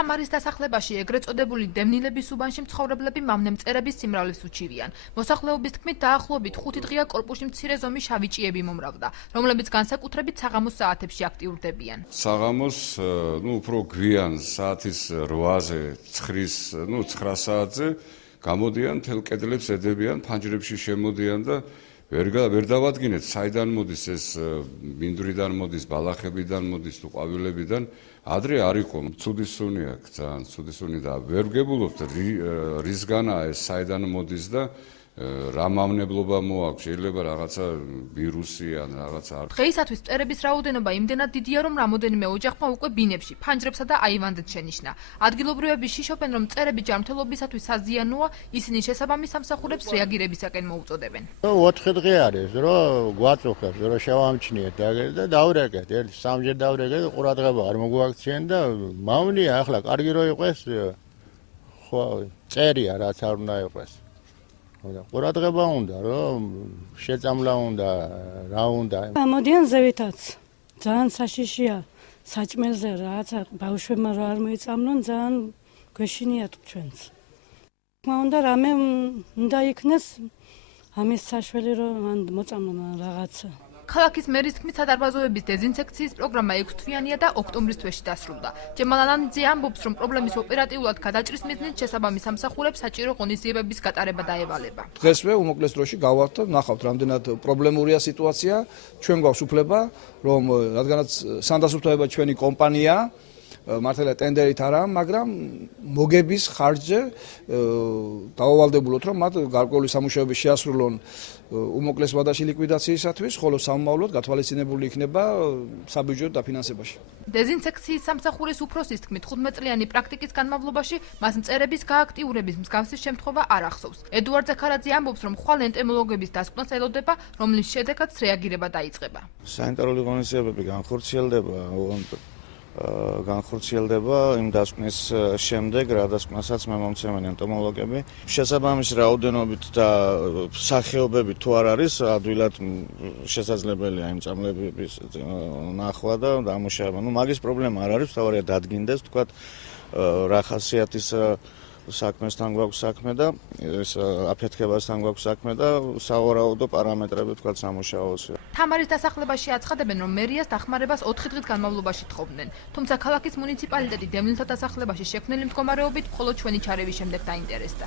თამარის დასახლებაში ეგრეთ წოდებული დევნილების უბანში მცხოვრებლები მავნე მწერების სიმრავლეს უჩივიან. მოსახლეობის თქმით, დაახლოებით 5 დღეა კორპუსში მცირე ზომის შავი ჭიები მომრავლდა, რომლებიც განსაკუთრებით საღამოს საათებში აქტიურდებიან. საღამოს, უფრო გვიან საათის 8-ზე, 9 საათზე გამოდიან, თელ კედლებს ედებიან, ფანჯრებში შემოდიან და ვერ დავადგინეთ, საიდან მოდის ეს მინდვრიდან მოდის, ბალახებიდან მოდის თუ ყვავილებიდან. ადრე არ იყო, ცუდი სუნი აქვს, ძალიან ცუდი სუნი და ვერ ვგებულობთ რისგანაა ეს, საიდან მოდის და რა მავნებლობა მოაქვს, შეიძლება რაღაცა ვირუსი ან რაღაცა არ. დღეისათვის მწერების რაოდენობა იმდენად დიდია, რომ რამოდენიმე ოჯახმა უკვე ბინებში, ფანჯრებსა და აივანზე შენიშნა. ადგილობრივები შიშობენ, რომ მწერები ჯანმრთელობისათვის საზიანოა, ისინი შესაბამის სამსახურებს რეაგირებისაკენ მოუწოდებენ. 4 დღე არის, რომ გვაწუხებს, რომ შევამჩნიეთ და დავრეკეთ, ერთი სამჯერ დავრეკეთ, ყურადღება არ მოგვაქციან და მავნია, ახლა კარგი რო იყოს, ხო, წერია რაც არ უნდა იყოს. ყურადღება უნდა, რომ შეწამლა უნდა, რა უნდა. ამოდიან ზევითაც. ძალიან საშიშია საჭმელზე რაღაცა ბავშვებმა რა არ მოეწამლონ, ძალიან გვეშინიათ ჩვენც. თქმა უნდა, რამე უნდა იქნეს ამის საშველი რომ მან მოწამლონ რაღაცა. ქალაქის მერის თქმით, სადარბაზოების დეზინსექციის პროგრამა 6 თვიანია და ოქტომბრის თვეში დასრულდა. ჯემალ ანანიძე ამბობს, რომ პრობლემის ოპერატიულად გადაჭრის მიზნით შესაბამის სამსახურებს საჭირო ღონისძიებების გატარება დაევალება. დღესვე უმოკლეს დროში გავართ და ნახავთ, რამდენად პრობლემურია სიტუაცია. ჩვენ გვაქვს უფლება, რომ რადგანაც სანდასუფთავება ჩვენი კომპანია, მართლა ტენდერით არა, მაგრამ მოგების ხარჯზე დავავალდებულოთ, რომ მათ გარკვეული სამუშაოები შეასრულონ უმოკლეს ვადაში ლიკვიდაციისათვის, ხოლო სამომავლოდ გათვალისწინებული იქნება საბიუჯეტო დაფინანსებაში. დეზინსექციის სამსახურის უფროსის თქმით, 15 წლიანი პრაქტიკის განმავლობაში მას მწერების გააქტიურების მსგავსი შემთხვევა არ ახსოვს. ედუარდ ზაქარაძე ამბობს, რომ ხვალ ენტომოლოგების დასკვნას ელოდება, რომლის შედეგად რეაგირება დაიწყება. სანიტარული ღონისძიებები განხორციელდება იმ დასკვნის შემდეგ, რა დასკვნასაც მომცემენ ენტომოლოგები. შესაბამის რაოდენობით და სახეობებით თუ არ არის, ადვილად შესაძლებელია იმ წამლებების ნახვა და დამუშავება. მაგის პრობლემა არ არის, თავარია დადგინდეს, თქვათ, რა ხასიათის საქმესთან გვაქვს საქმე და ეს აფეთქებასთან გვაქვს საქმე და სავარაუდო პარამეტრები თქვათ სამუშაოს. თამარის დასახლებაში აცხადებენ, რომ მერიას დახმარებას 4 დღის განმავლობაში თხოვდნენ. თუმცა ქალაქის მუნიციპალიტეტი დევნილთა დასახლებაში შექმნილი მდგომარეობით მხოლოდ ჩვენი ჩარევის შემდეგ დაინტერესდა.